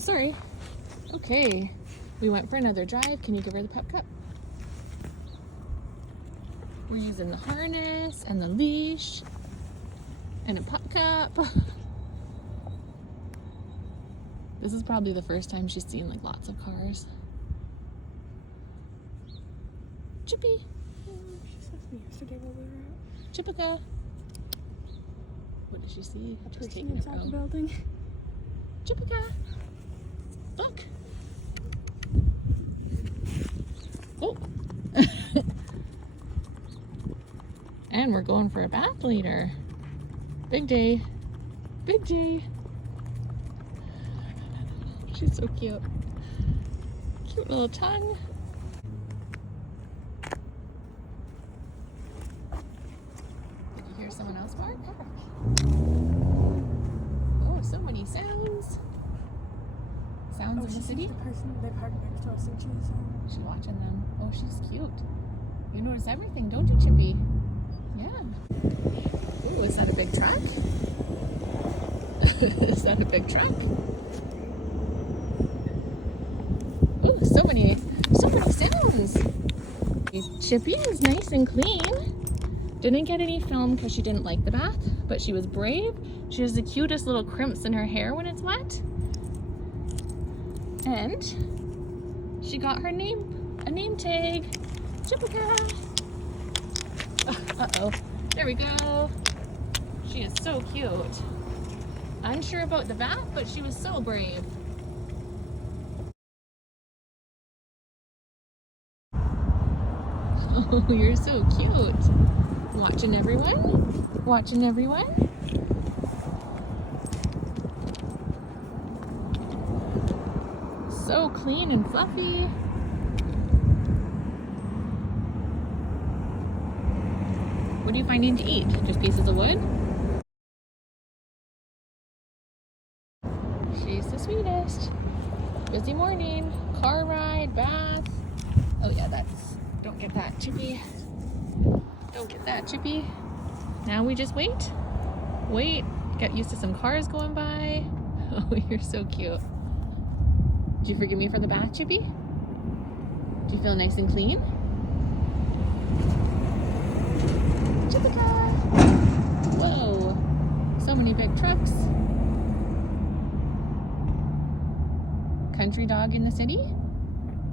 sorry. Okay, we went for another drive. Can you give her the pup cup? We're using the harness and the leash and a pup cup. This is probably the first time she's seen like lots of cars. Chippy. She saw me yesterday while we were out. Cöspike. What did she see? A Just person taking it inside the from building. Cöspike. Look. Oh. And we're going for a bath later. Big day. Big day. She's so cute. Cute little tongue. Did you hear someone else bark? Oh, so many sounds. Sounds in the city? The person they parked next to us and she's She's watching them. Oh, she's cute. You notice everything, don't you, Chippy? Yeah. Oh, is that a big truck? Is that a big truck? Oh, so many sounds. Chippy is nice and clean. Didn't get any film because she didn't like the bath, but she was brave. She has the cutest little crimps in her hair when it's wet. And she got her name, a name tag. Cöspike. Uh-oh. There we go. She is so cute. Unsure about the bath, but she was so brave. Oh, you're so cute. Watching everyone. Watching everyone. So clean and fluffy. What are you finding to eat? Just pieces of wood? She's the sweetest. Busy morning, car ride, bath. Oh yeah, don't get that, Chippy. Don't get that, Chippy. Now we just wait, get used to some cars going by. Oh, you're so cute. Did you forgive me for the bath, Chippy? Do you feel nice and clean? Cöspike! Whoa, so many big trucks. Country dog in the city?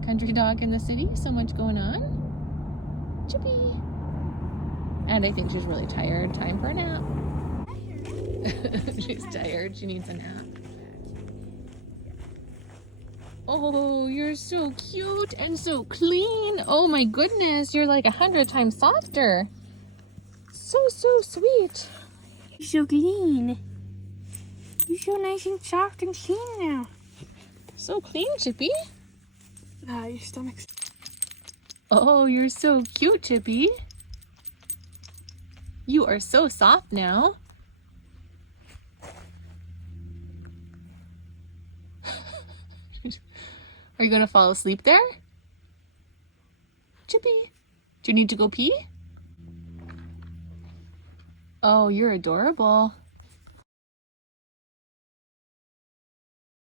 Country dog in the city, so much going on. Chippy! And I think she's really tired. Time for a nap. She's tired, she needs a nap. Oh, you're so cute and so clean. Oh my goodness, you're like 100 times softer. So sweet. You're so clean. You're so nice and soft and clean now. So clean, Chippy. Your stomach's... Oh, you're so cute, Chippy. You are so soft now. Are you gonna fall asleep there? Chippy, do you need to go pee? Oh, you're adorable.